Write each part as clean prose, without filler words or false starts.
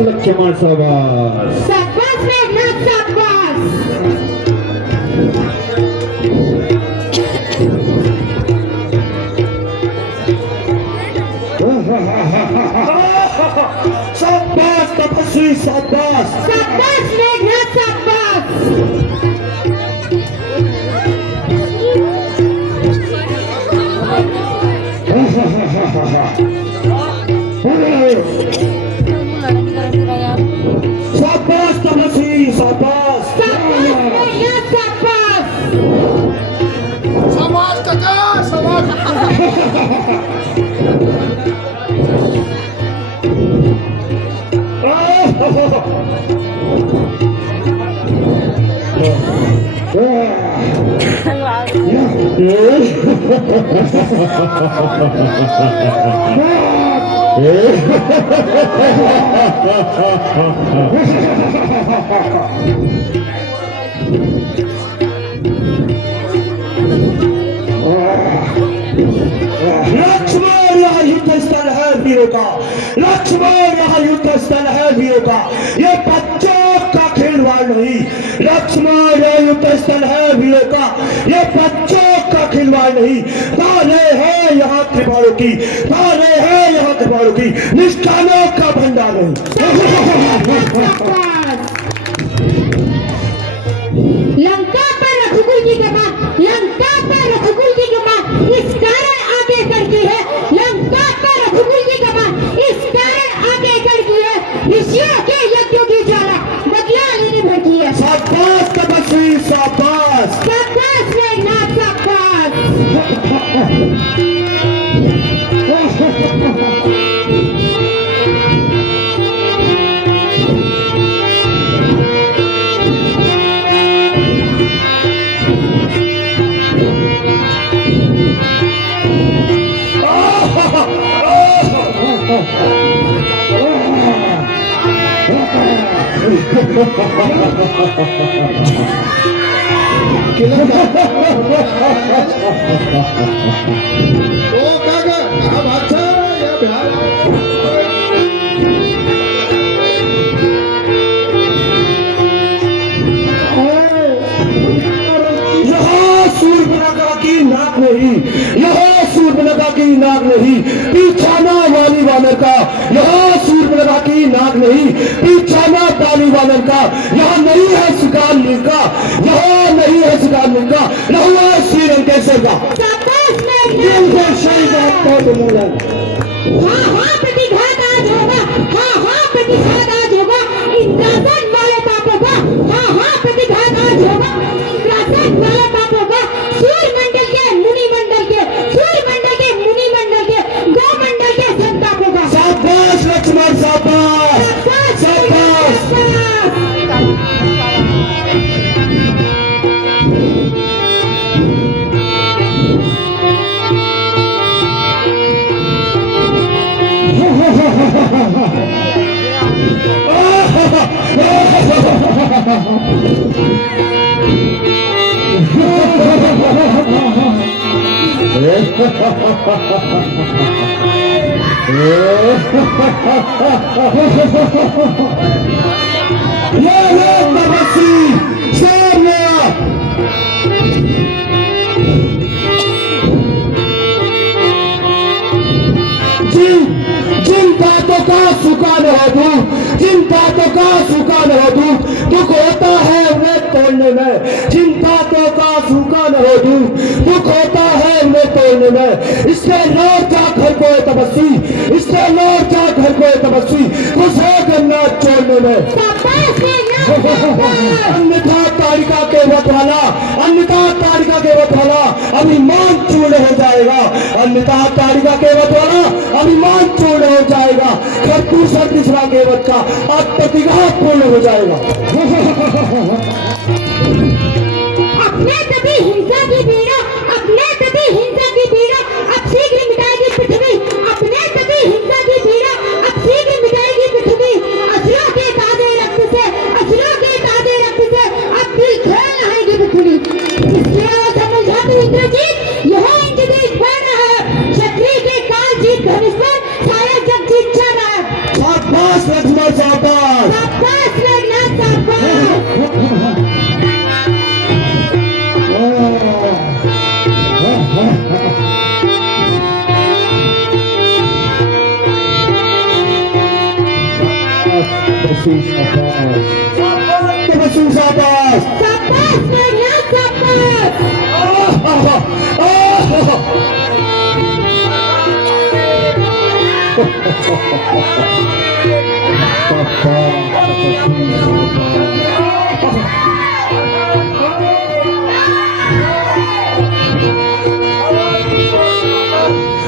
लक्ष्मण शाबाश। शाबाश मेघनाथ शाबाश। शाबाश तपस्वी शाबाश। शाबाश मेघनाथ शाबाश। शाबाश तपस्वी शाबाश। शाबाश मेघनाथ शाबाश। शाबाश काका शाबाश। लक्ष्मण यहाँ युद्ध स्थल है वीरों का। लक्ष्मण यहाँ युद्ध स्थल है वीरों का। ये बच्चों का खिलवाड़ नहीं। लक्ष्मण यहाँ युद्ध स्थल है वीरों का। ये बच्चों का खिलवाड़ नहीं। ताले है यहाँ त्रिपालों की। ताले है यहाँ त्रिपालों की। निष्ठानों का भंडार नहीं। लंका पर रघुकुल की कृपा, लंका पर रघुकुल की कृपा इस कारण आगे करती है। लंका पर रघुकुल की कृपा इस कारण आगे करती है। ऋषियों के यज्ञों की ज्वाला बदला लेने भड़की है। शाबाश तपस्वी शाबाश। शाबाश मेघनाथ शाबाश। ओ काका क्या बात है या बिहार। यहाँ सूर्यनखा की नाक नहीं। यहाँ सूर्यनखा की नाक नहीं। पीछाना वाली वानर का। यहाँ सूर्यनखा की नाक नहीं। पीछाना वाली वानर का। यहाँ नहीं है शिकार लिंका। यहाँ नहीं है शिकार लिंका। रहुआ श्रीरंग कैसे का। शाबाश मेघनाथ। हाँ हाँ प्रतिघात आज होगा। हाँ हाँ प्रतिघात आज होगा। इंद्रासन वाले पापों का। हाँ हाँ प्रतिघात आज होगा। इंद्रासन वाले पापों का। सूर्य मंडल के मुनि मंडल के, सूर्य मंडल के मुनि मंडल के, गौ मंडल के संतापों का। शाबाश लक्ष्मण शाबाश। शाबाश। ये तपस्वी सामने आ। जिन बातों का सुखान हो दूर, जिन बातों का सुखान हो दूर, दुख होता है उन्हें तोड़ने में। जिन बातों का सुखान हो दूर, दुख होता है उन्हें तोड़ने में। इससे लौट जा घर को तपस्वी, इससे लौट जा घर को तपस्वी, खुश है गन्ना छोड़ने में। शाबाश मेघनाथ। अन्यथा तारिका के वध वाला, अन्यथा तारिका के वध वाला अभिमान चूर्ण हो जाएगा। अन्यथा तारिका के वध वाला अभिमान चूर्ण हो जाएगा। खरदूषण तीसरा के वध का अब प्रतिघात पूर्ण हो जाएगा। अपने तभी हिंसा की पीड़ा, अपने तभी हिंसा की पीड़ा अब शीघ्र मिटाएगी पृथ्वी। अपने तभी हिंसा की पीड़ा अब शीघ्र मिटाएगी पृथ्वी। असुरों के ताजे रक्त से, असुरों के ताजे रक्त से अब दिल खेल रहेगी पृथ्वी। इसलिए समझा तू इंद्रजीत, यह इंद्रजीत बन है। क्षत्रिय के काल जीत धनुष पर सारे जग जीत छा रहा है। शाबाश लक्ष्मण शाबाश। तपस्वी शाबाश, तपस्वी शाबाश। शाबाश मेघना शाबाश।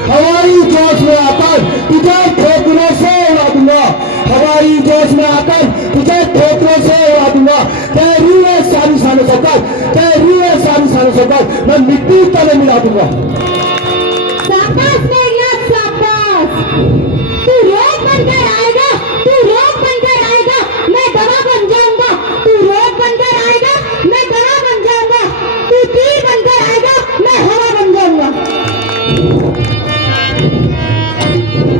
हवाई जोश में आकर तुझे ठोकरों से उड़ा दूंगा, हवाई जोश में आकर तुझे ठोकरों से उड़ा दूंगा। तेरी है सारी शान शौकत, तेरी है सारी शान शौकत मैं मिट्टी तले मिला दूंगा। शाबाश मेघना शाबाश। तू रोग बनकर आएगा, तू रोग बनकर आएगा, मैं दवा बन जाऊंगा। तू रोग बनकर आएगा, मैं दवा बन जाऊंगा। तू तीर बनकर आएगा, मैं हवा बन जाऊंगा।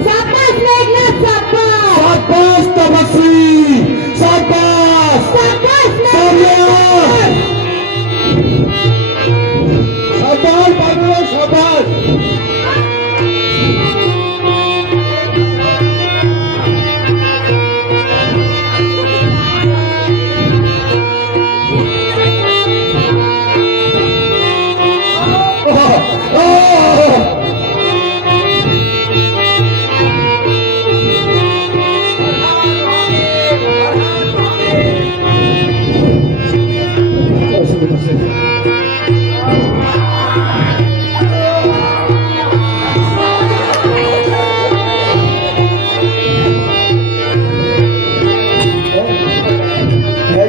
शाबाश मेघना शाबाश। शाबाश तपस्वी शाबाश। शाबाश शाबाश शाबाश बाबू शाबाश।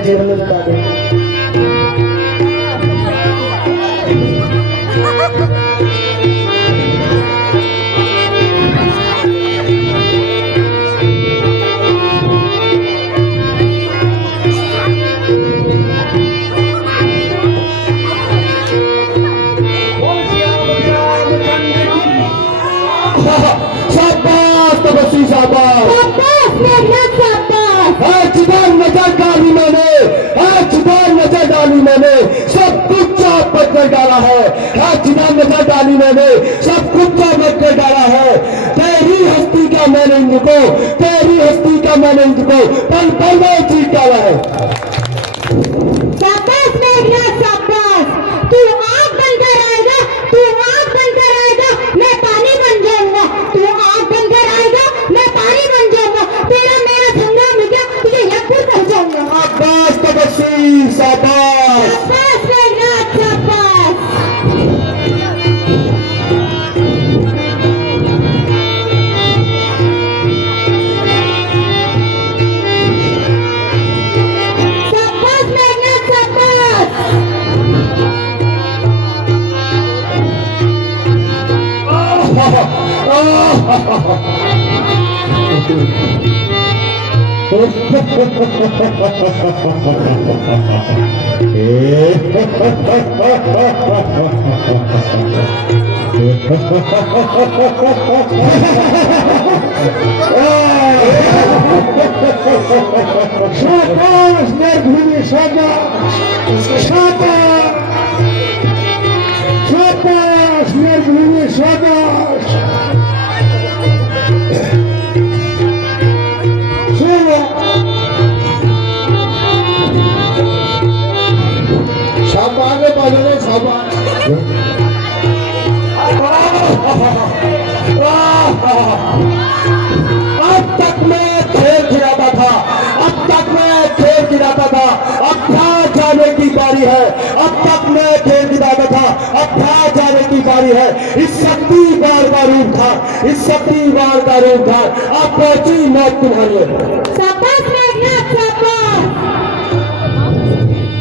जीवन में बता दें शाबाश तपस्वी शाबाश। शाबाश मेघना शाबाश। जिधर नजर डाली मैंने, जिधर नजर डाली मैंने सब कुछ चाप कर डाला है। जिधर नजर डाली मैंने सब कुछ चाप कर डाला है। तेरी हस्ती का मैंने इनको, तेरी हस्ती का मैंने इनको पल पल में जीत डाला है। शाबाश मेघना शाबाश। तू आग बनकर आएगा, तू आग बनकर आएगा, मैं पानी बन जाऊंगा। तू आग बनकर आएगा, मैं पानी बन जाऊंगा। तेरा मेरा संग्राम है क्या, तुझे यज्ञ पहुंचाऊंगा। शाबाश तपस्वी शाबाश। शाबाश मेघना शाबाश। शाबाश मेघना शाबाश। शाबाश निर्भूमि शाबाश, शाबाश शाबाश निर्भूमि शाबाश। शाबाश बदलो शाबाश। अब तक मैं खेल खिलाता था, अब तक मैं खेल खिलाता था, अब था जाने की बारी है। अब तक मैं खेल खिलाता था, अब था जाने की बारी है। इस शक्ति बार का रूप था, इस शक्ति बार का रूप था। अब पहुंची मौत तुम्हारी। शाबाश मेघना शाबाश।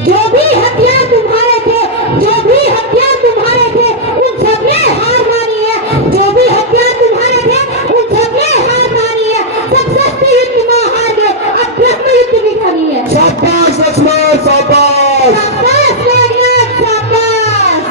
जो भी हथियार तुम्हारे थे, जो भी हथियार तुम्हारे थे, उन सबने हार मानी है। जो भी हथियार तुम्हारे थे, उन सबने हार मानी है। सब शस्त्र युद्ध में हार गए, अब ब्रह्म युद्ध भी करनी है। शाबाश लक्ष्मण शाबाश। शाबाश मेघना शाबाश।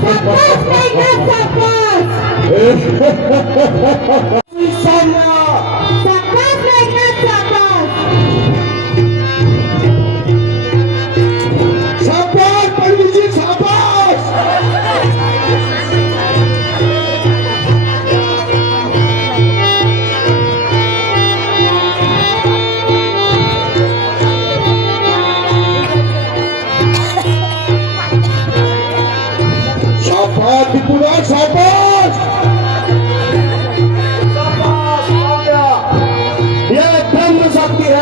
शाबाश मेघना शाबाश। शाबाश मेघना शाबाश।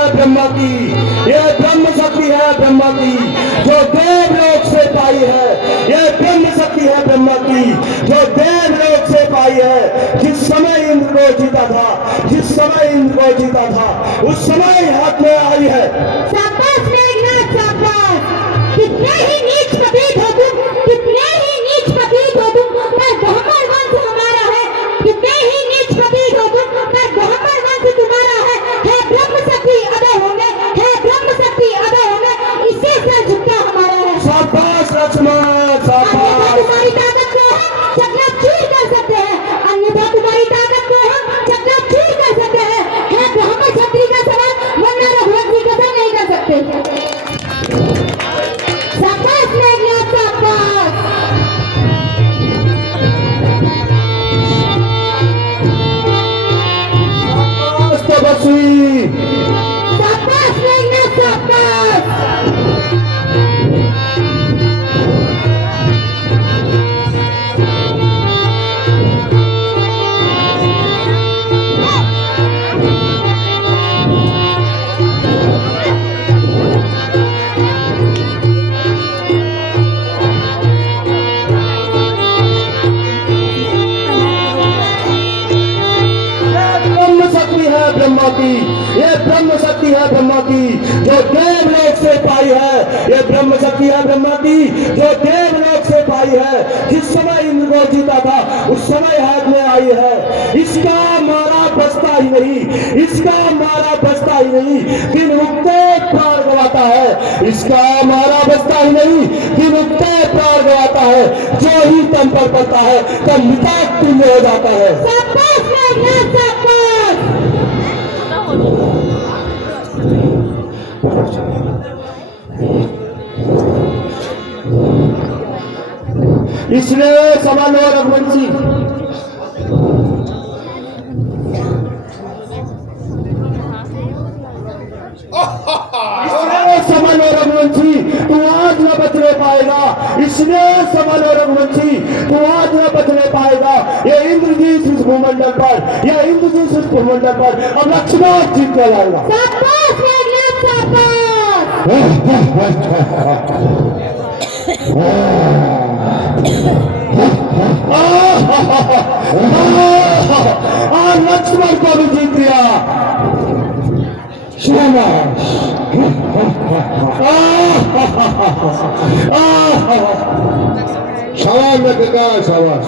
ब्रह्मा की, ये ब्रह्म शक्ति है ब्रह्मा की जो देवलोक से पाई है। ये ब्रह्म शक्ति है ब्रह्मा की जो देवलोक से पाई है। जिस समय इंद्र को जीता था, जिस समय इंद्र को जीता था, उस समय हाथ में आई है। शाबाश मेघनाथ शाबाश। कितने ही नीच पतित हो तुम, कितने ही नीच पतित हो तुम, पर ब्राह्मण वंश हमारा है। कितने ही नीच पतित हो तुम, पर ब्राह्मण वंश तुम्हारा है। ब्रह्म शक्ति अदा होंगे, है ब्रह्म शक्ति अदा होंगे, इससे सर झुकता हमारा है। शाबाश लक्ष्मण अन्यथा शाबाश। तुम्हारी ताकत को हम चकनाचूर कर सकते हैं, अन्यथा तुम्हारी ताकत को हम चकनाचूर कर सकते हैं। ब्राह्मण क्षत्रिय का सवाल वरना रघुवंश जी का नहीं कर सकते। शाबाश मेघनाथ शाबाश। तपस्वी शाबाश मेघनाथ शाबाश। ब्रह्म शक्ति है ब्रह्मा की, ये ब्रह्म शक्ति है ब्रह्मा की जो देवलोक से पाई है। ये ब्रह्म शक्ति है ब्रह्मा की जो देवलोक से पाई है। जिस समय इंद्र को जीता था, उस समय हाथ में आई है। इसका मारा बचता ही नहीं, इसका मारा बचता ही नहीं, दिन उगते प्राण गवाता है। इसका मारा बचता ही नहीं, दिन उगते प्राण गवाता है। जो ही तन पर पड़ता है तब मृतक तुल्य हो जाता है। शाबाश मेघनाथ शाबाश। इसलिए सवाल और रघुवंशी, समन और रघुवंशी तू आज न बचने पाएगा। इसलिए समन और रघुवंशी तू आज न बचने पाएगा। ये इंद्र जी इस भूमंडल पर, ये इंद्र जी इस भूमंडल पर अब लक्ष्मण जीत कर आएगा। शाबाश मेघनाथ शाबाश। लक्ष्मण को भी जीत दिया। शाबाश। शाबाश मैं कहता शाबाश।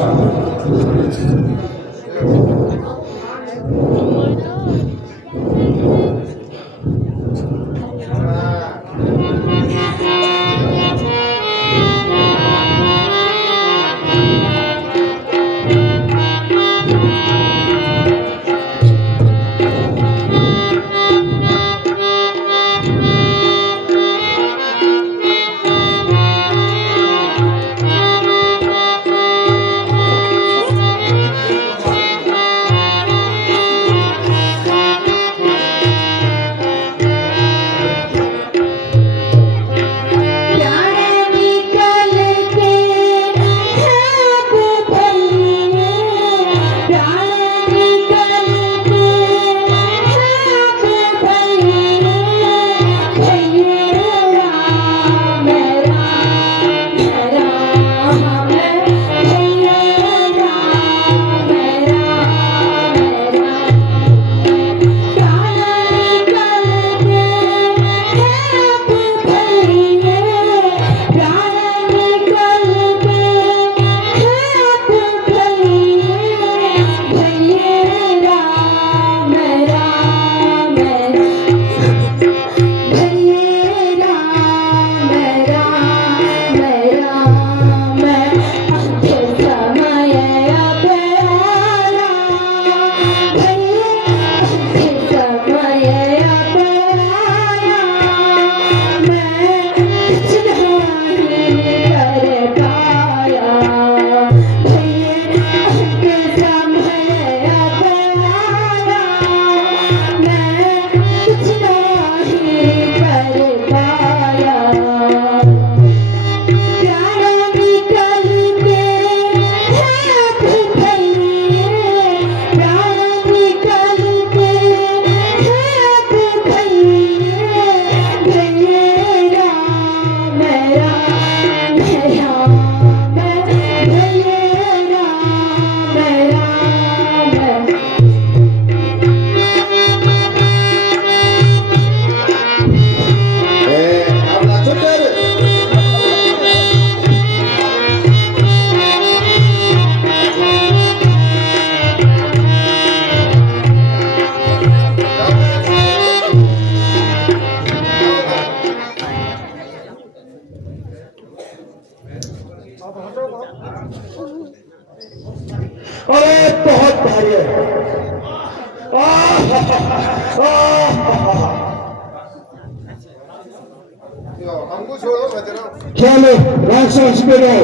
हमको छोड़ो मैं तेरा चलो राक्षस बेड़ो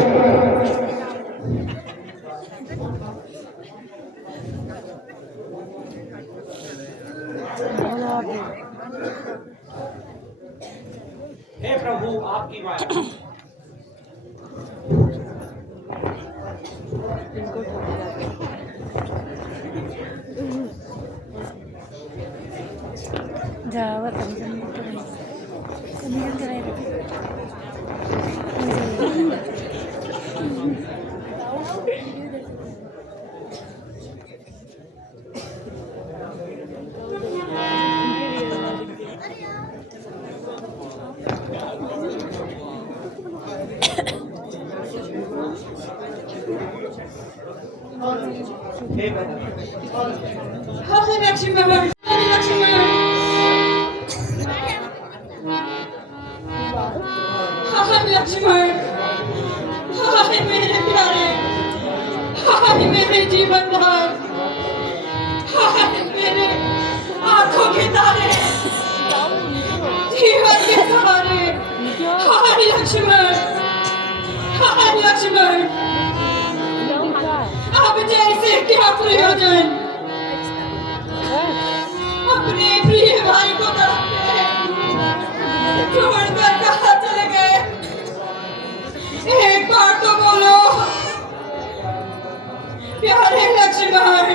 हे प्रभु आपकी माया Jawa teman-teman kami kan keren Hare Lakshman, Hare Lakshman. Hare Lakshman, Hare मेरे प्यारे, Hare मेरे जीवन धार, Hare मेरे आँखों के तारे, जीवन के सहारे, Hare Lakshman, Hare Lakshman. अब जैसे क्या प्रयोजन अपने प्रिय भाई को तड़पते छोड़कर कहाँ चले गए एक बार तो बोलो प्यारे लक्ष्मण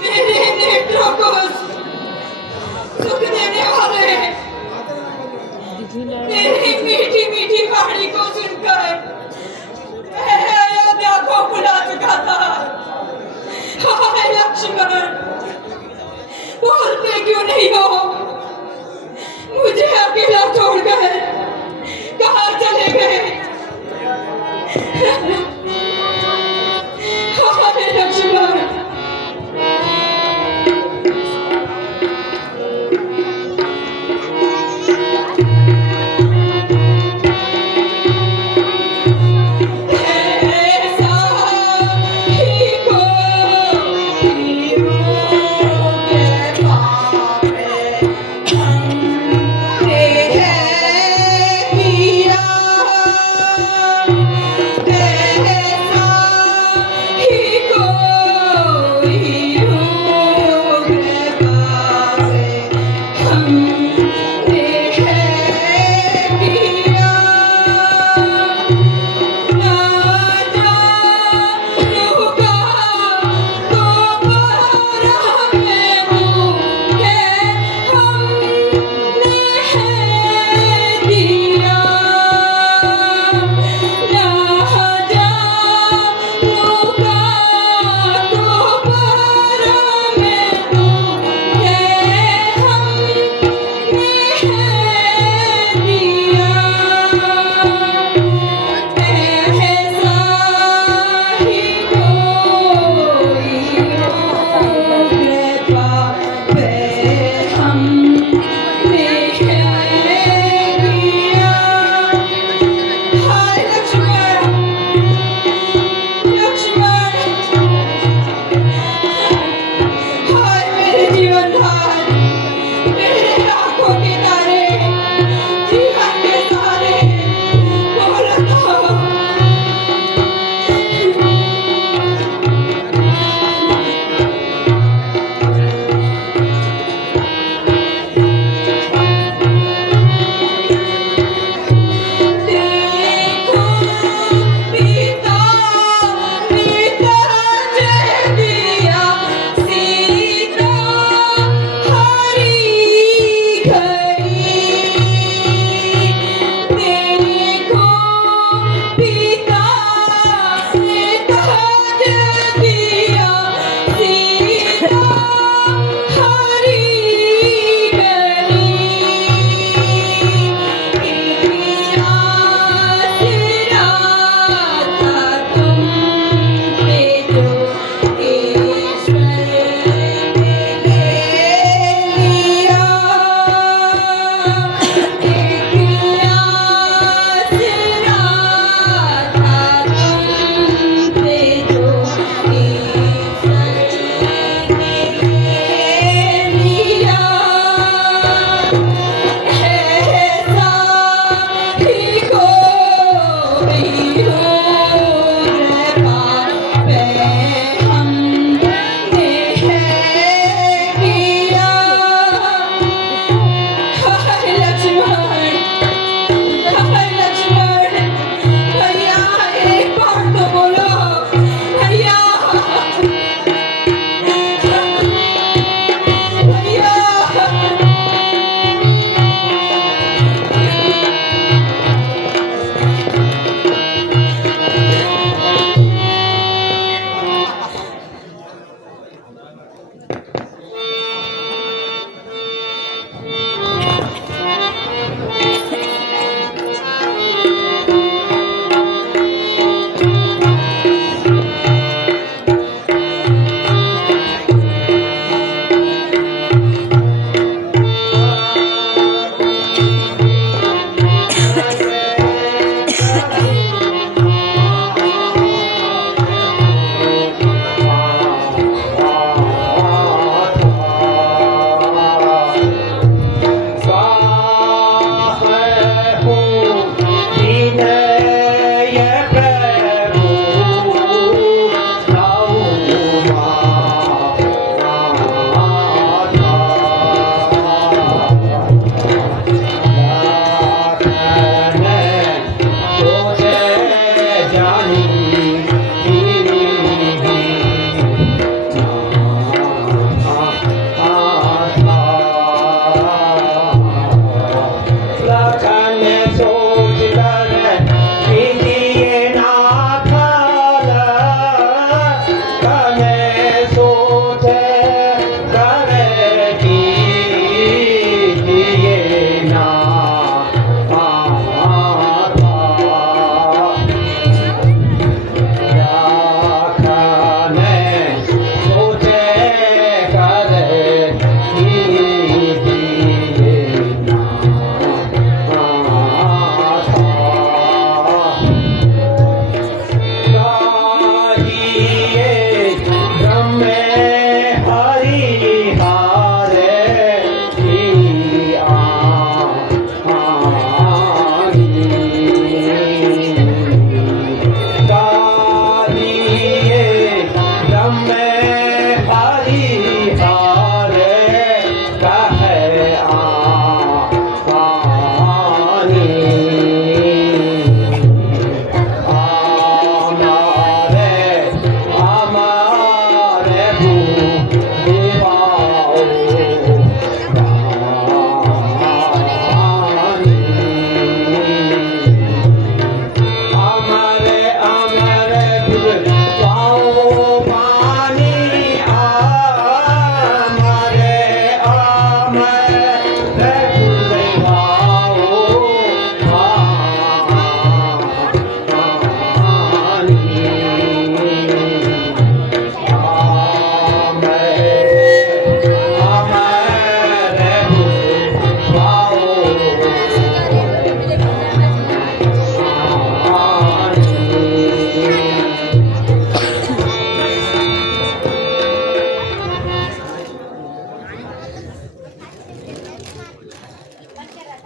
मेरे नेत्रों को सुख देने वाले मेरी मीठी मीठी वाणी को सुनकर अयोध्या को बुला चुका था हाय लक्ष्मण बोलते क्यों नहीं हो मुझे अकेला छोड़कर कहाँ चले गए हाय लक्ष्मण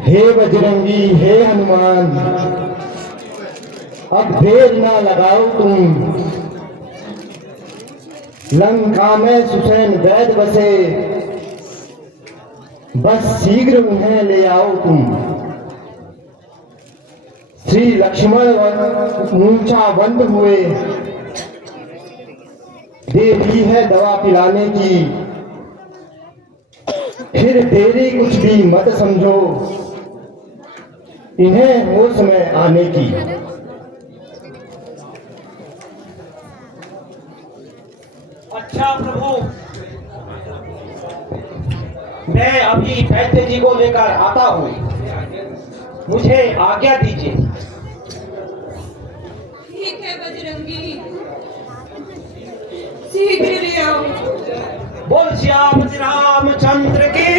हे बजरंगी, हे हनुमान, अब देर ना लगाओ तुम। लंका में सुसैन वैद बसे, बस शीघ्र उन्हें ले आओ तुम। श्री लक्ष्मण मूर्छा बंद हुए, देरी है दवा पिलाने की, फिर देरी कुछ भी मत समझो इन्हें होश में आने की। अच्छा प्रभु, मैं अभी वैद्य जी को लेकर आता हूँ, मुझे आज्ञा दीजिए। ठीक है बजरंगी, शीघ्र ले आओ। बोल श्याम रामचंद्र की